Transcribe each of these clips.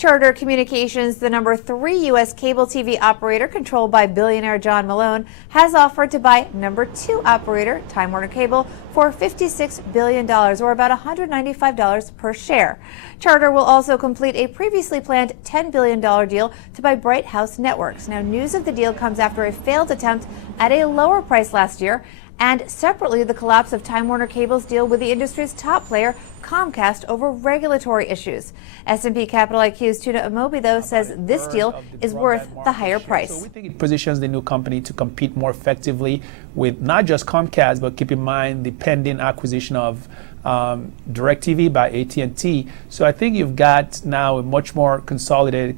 Charter Communications, the number 3 U.S. cable TV operator controlled by billionaire John Malone, has offered to buy number 2 operator, Time Warner Cable, for $56 billion, or about $195 per share. Charter will also complete a previously planned $10 billion deal to buy Bright House Networks. Now, news of the deal comes after a failed attempt at a lower price last year, and separately, the collapse of Time Warner Cable's deal with the industry's top player, Comcast, over regulatory issues. S&P Capital IQ's Tuna Amobi, though, says this deal is worth the higher price. So we think it positions the new company to compete more effectively with not just Comcast, but keep in mind the pending acquisition of DirecTV by AT&T. So I think you've got now a much more consolidated,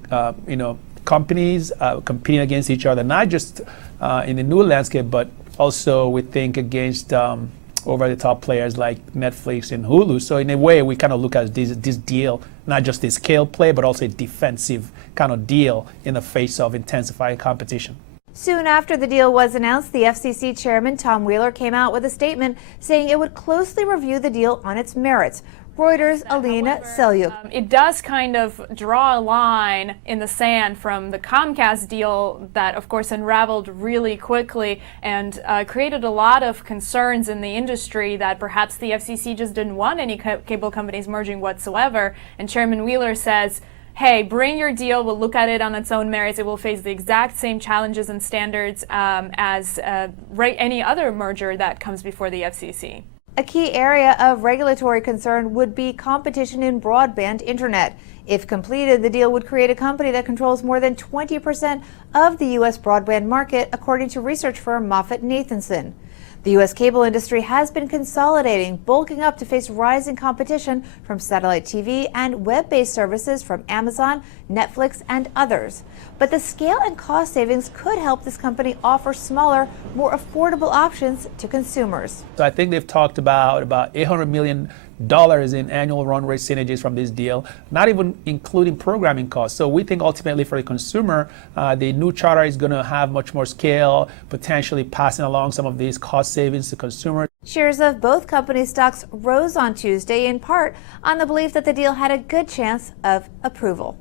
companies competing against each other, not just in the new landscape, but also we think against over-the-top players like Netflix and Hulu. So in a way, we kind of look at this deal, not just a scale play, but also a defensive kind of deal in the face of intensifying competition. Soon after the deal was announced, the FCC chairman, Tom Wheeler, came out with a statement saying it would closely review the deal on its merits. Reuters' Alina Selyuk. It does kind of draw a line in the sand from the Comcast deal that, of course, unraveled really quickly and created a lot of concerns in the industry that perhaps the FCC just didn't want any cable companies merging whatsoever. And Chairman Wheeler says, hey, bring your deal. We'll look at it on its own merits. It will face the exact same challenges and standards as any other merger that comes before the FCC. A key area of regulatory concern would be competition in broadband internet. If completed, the deal would create a company that controls more than 20% of the U.S. broadband market, according to research firm MoffettNathanson. The U.S. cable industry has been consolidating, bulking up to face rising competition from satellite TV and web-based services from Amazon, Netflix, and others. But the scale and cost savings could help this company offer smaller, more affordable options to consumers. So I think they've talked about $800 million in annual run rate synergies from this deal, not even including programming costs. So we think ultimately for the consumer, the new charter is going to have much more scale, potentially passing along some of these cost savings to consumers. Shares of both companies' stocks rose on Tuesday, in part on the belief that the deal had a good chance of approval.